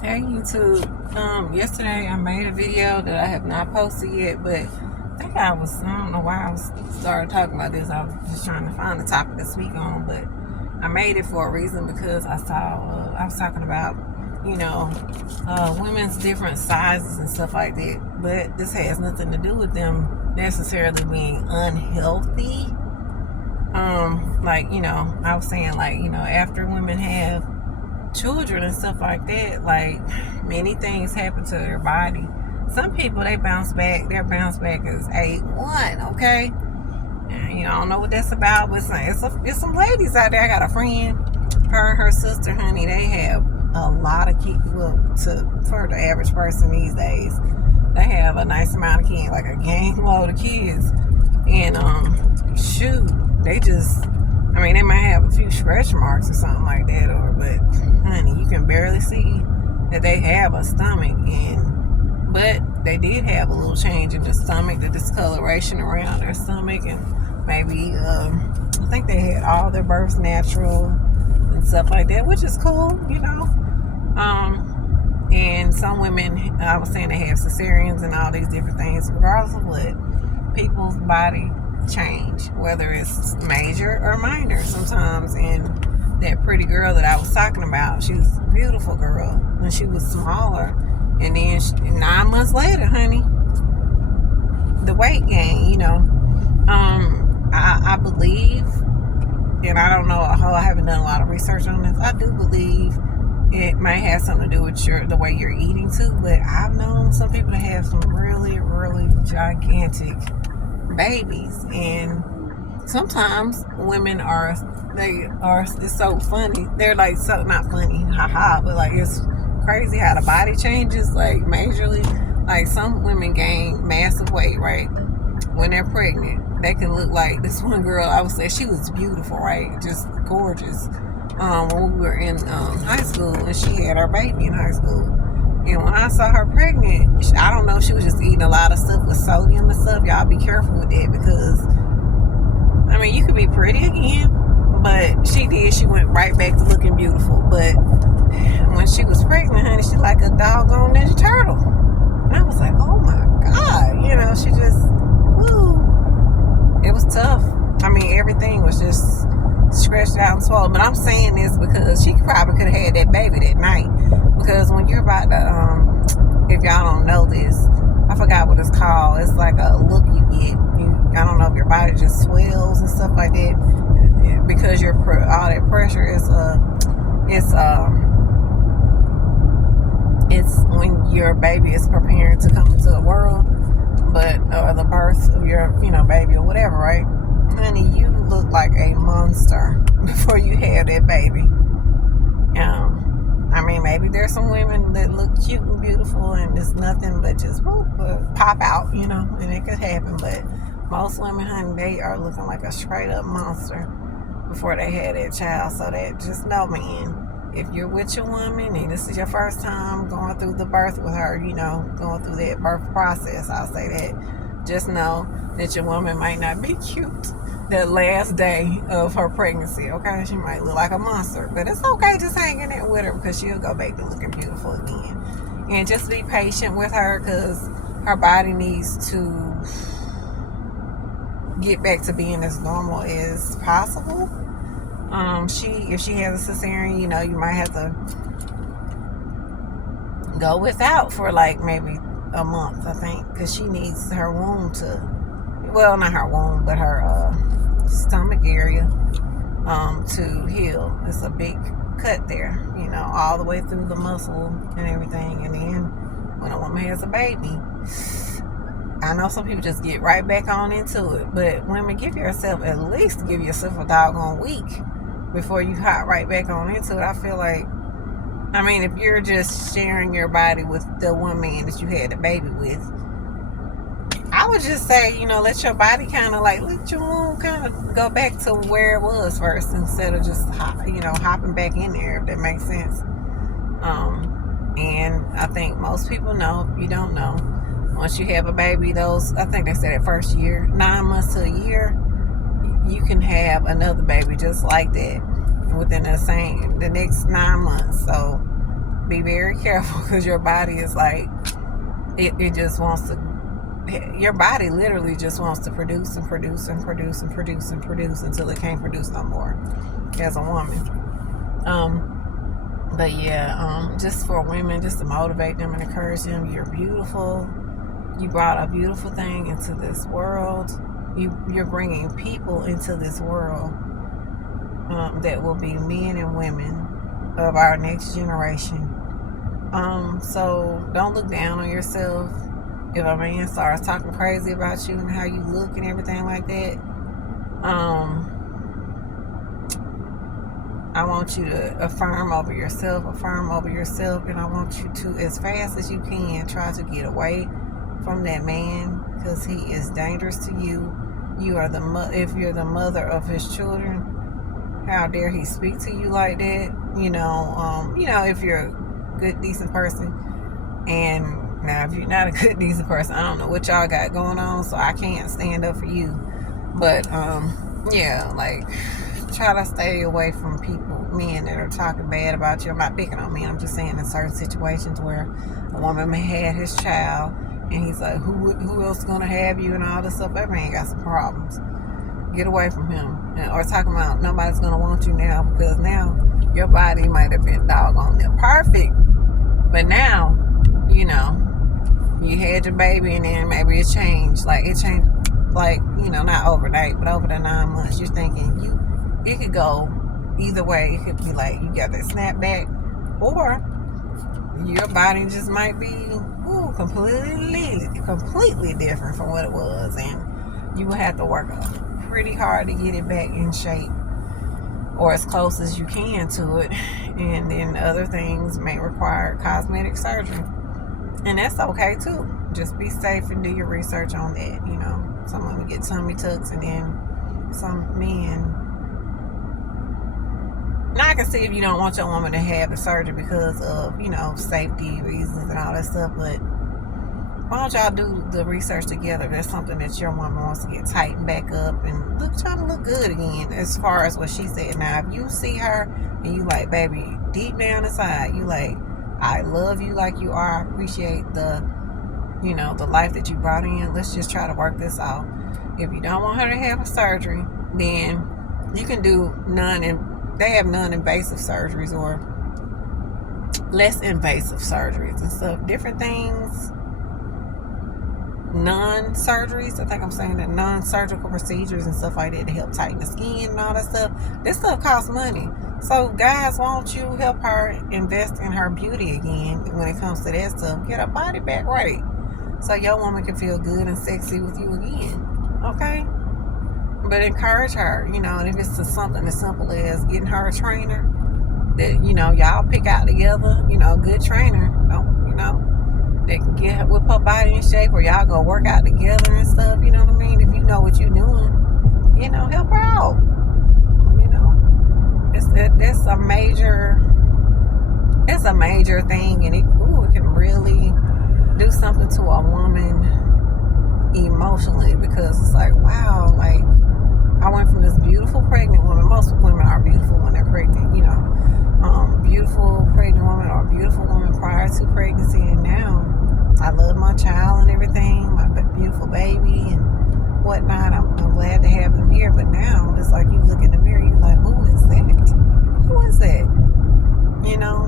Hey YouTube. Yesterday I made a video that I have not posted yet, but I don't know why I was started talking about this. I was just trying to find the topic to speak on, but I made it for a reason because I saw I was talking about, women's different sizes and stuff like that. But this has nothing to do with them necessarily being unhealthy. I was saying, after women have children and stuff like that, like, many things happen to their body. Some people, they bounce back. Their bounce back is A1, okay? And, I don't know what that's about, but it's some ladies out there. I got a friend, her and her sister, honey, they have a lot of kids. Well, for the average person these days, they have a nice amount of kids, like a gang load of kids. And they just, they might have a few stretch marks or something like that, but honey, you can barely see that they have a stomach. But they did have a little change in the stomach, the discoloration around their stomach, and maybe I think they had all their births natural and stuff like that, which is cool, and some women, I was saying, they have cesareans and all these different things. Regardless of what, people's body change, whether it's major or minor sometimes. And that pretty girl that I was talking about, she was a beautiful girl when she was smaller, and then 9 months later, honey, the weight gain. I believe, and I don't know, I haven't done a lot of research on this, I do believe it might have something to do with the way you're eating too. But I've known some people that have some really, really gigantic babies, and sometimes women it's so funny, they're like, so not funny, haha, but like, it's crazy how the body changes, like, majorly. Like, some women gain massive weight, right, when they're pregnant. They can look like this one girl, I would say she was beautiful, right, just gorgeous, when we were in high school, and she had her baby in high school. And when I saw her pregnant, I don't know if she was just eating a lot of stuff with sodium and stuff. Y'all be careful with that, because, you could be pretty again, but she went right back to looking beautiful. But when she was pregnant, honey, she like a doggone Ninja Turtle. And I was like, oh my God, she just, woo. It was tough. Everything was just stretched out and swollen. But I'm saying this because she probably could have had that baby that night. Because when you're about to, if y'all don't know this, I forgot what it's called. It's like a look you get. I don't know if your body just swells and stuff like that, because all that pressure is it's when your baby is preparing to come into the world, or the birth of your baby or whatever, right? Honey, you look like a monster before you have that baby. Maybe there's some women that look cute and beautiful and it's nothing but just pop out, and it could happen. But most women, honey, they are looking like a straight up monster before they had that child. So that, just know, man, if you're with your woman and this is your first time going through the birth with her, going through that birth process, I'll say that, just know that your woman might not be cute that last day of her pregnancy, okay? She might look like a monster, but it's okay, just hang in there with her, because she'll go back to looking beautiful again. And just be patient with her, because her body needs to get back to being as normal as possible. If she has a cesarean, you might have to go without for like maybe a month, I think, because she needs her womb not her womb, but her stomach area to heal. It's a big cut there, all the way through the muscle and everything. And then when a woman has a baby, I know some people just get right back on into it, but women, give yourself a doggone week before you hop right back on into it. I feel like, if you're just sharing your body with the one man that you had the baby with, I would just say, let your body let your womb kind of go back to where it was first, instead of just, hopping back in there, if that makes sense. And I think most people know. If you don't know, once you have a baby, I think they said that first year, 9 months to a year, you can have another baby just like that within the next 9 months. So be very careful, because your body is like, it just wants to, your body literally just wants to produce and produce and produce and produce and produce until it can't produce no more as a woman. But yeah, just for women, just to motivate them and encourage them, you're beautiful. You brought a beautiful thing into this world. You're bringing people into this world that will be men and women of our next generation. So don't look down on yourself. If a man starts talking crazy about you and how you look and everything like that, I want you to affirm over yourself, and I want you to, as fast as you can, try to get away from that man, because he is dangerous to you. You are if you're the mother of his children, how dare he speak to you like that? If you're a good, decent person. And now, if you're not a good, decent person, I don't know what y'all got going on, so I can't stand up for you. But yeah, like, try to stay away from men that are talking bad about you. I'm not picking on men. I'm just saying in certain situations where a woman may have his child, and he's like, who else is going to have you and all this stuff. That man got some problems. Get away from him. Or talking about nobody's going to want you now, because now your body might have been doggone perfect. But now, you had your baby, and then maybe it changed. Like, not overnight, but over the 9 months. You're thinking, it could go either way. It could be like you got that snapback, or your body just might be completely different from what it was, and you will have to work pretty hard to get it back in shape, or as close as you can to it. And then other things may require cosmetic surgery, and that's okay too. Just be safe and do your research on that. Some women get tummy tucks, and then some men. Now I can see if you don't want your woman to have the surgery because of, safety reasons and all that stuff, but why don't y'all do the research together? That's something that your woman wants to get tightened back up and trying to look good again, as far as what she said. Now, if you see her and you like, baby, deep down inside, you like, I love you like you are. I appreciate the life that you brought in. Let's just try to work this out. If you don't want her to have a surgery, then you can do they have non-invasive surgeries or less invasive surgeries and stuff. Different things. Non-surgeries. I think I'm saying that non-surgical procedures and stuff like that to help tighten the skin and all that stuff. This stuff costs money. So guys, why don't you help her invest in her beauty again when it comes to that stuff? Get her body back right, so your woman can feel good and sexy with you again. Okay? But encourage her, and if it's just something as simple as getting her a trainer that, y'all pick out together, good trainer, that can whip her body in shape, or y'all go work out together and stuff, you know what I mean? If you know what you're doing, help her out. It's a major thing, and it can really do something to a woman emotionally, because it's like, wow, like, I went from this beautiful pregnant woman. Most women are beautiful when they're pregnant, beautiful pregnant woman, or beautiful woman prior to pregnancy, and now I love my child and everything, my beautiful baby and whatnot. I'm glad to have them here, but now it's like you look in the mirror, you're like, who is that?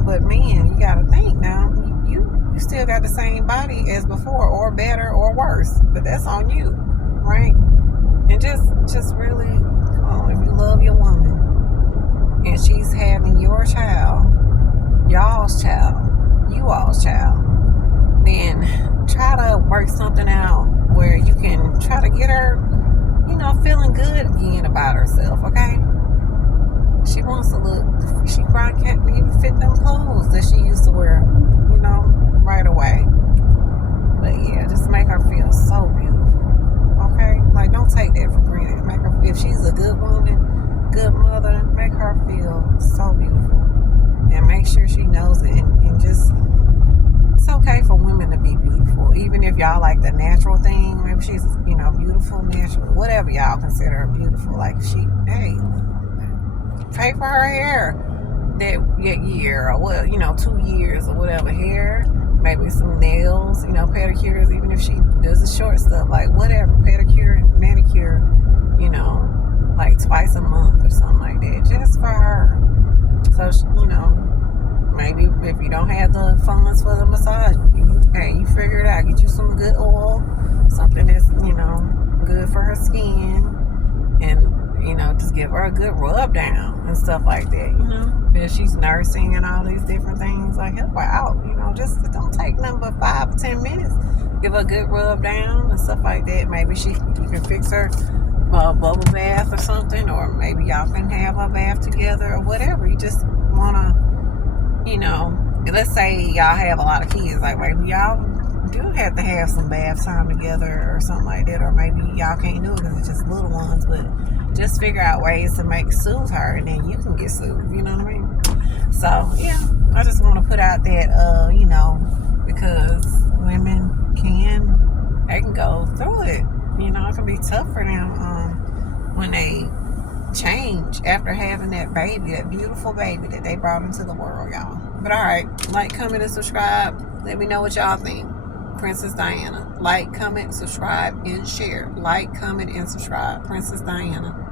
But man, you gotta think now, you still got the same body as before, or better, or worse, but that's on you, right? And just really, come on, if you love your woman and she's having your child, y'all's child, you all's child, then try to work something out where you can try to get her, feeling good again about herself, okay? She wants to look, she probably can't even fit them clothes that she used to wear, right away. But yeah, just make her feel so beautiful, okay? Like, don't take that for granted. Make her, if she's a good woman, good mother, make her feel so beautiful. And make sure she knows it, and just, it's okay for women to be beautiful. Even if y'all like the natural thing, maybe she's, beautiful, natural, whatever y'all consider her beautiful. Like, pay for her hair. that year, or well, 2 years or whatever. Hair, maybe some nails, pedicures, even if she does the short stuff, like whatever, pedicure, manicure, like twice a month or something like that, just for her. So, maybe if you don't have the funds for the massage, you figure it out. Get you some good oil, something that's, good for her skin, and, just give her a good rub down and stuff like that, If she's nursing and all these different things, like, help her out, just don't take nothing but 5 or 10 minutes. Give her a good rub down and stuff like that. Maybe you can fix her a bubble bath or something, or maybe y'all can have a bath together or whatever. You just want to, let's say y'all have a lot of kids, like maybe y'all do have to have some bath time together or something like that, or maybe y'all can't do it because it's just little ones, but just figure out ways to make soothe her, and then you can get soothed, you know what I mean? So, yeah, I just want to put out that, because women can go through it. It can be tough for them when they change after having that baby, that beautiful baby that they brought into the world, y'all. But all right, like, comment, and subscribe. Let me know what y'all think. Princess Diana. Like, comment, subscribe, and share. Like, comment, and subscribe. Princess Diana.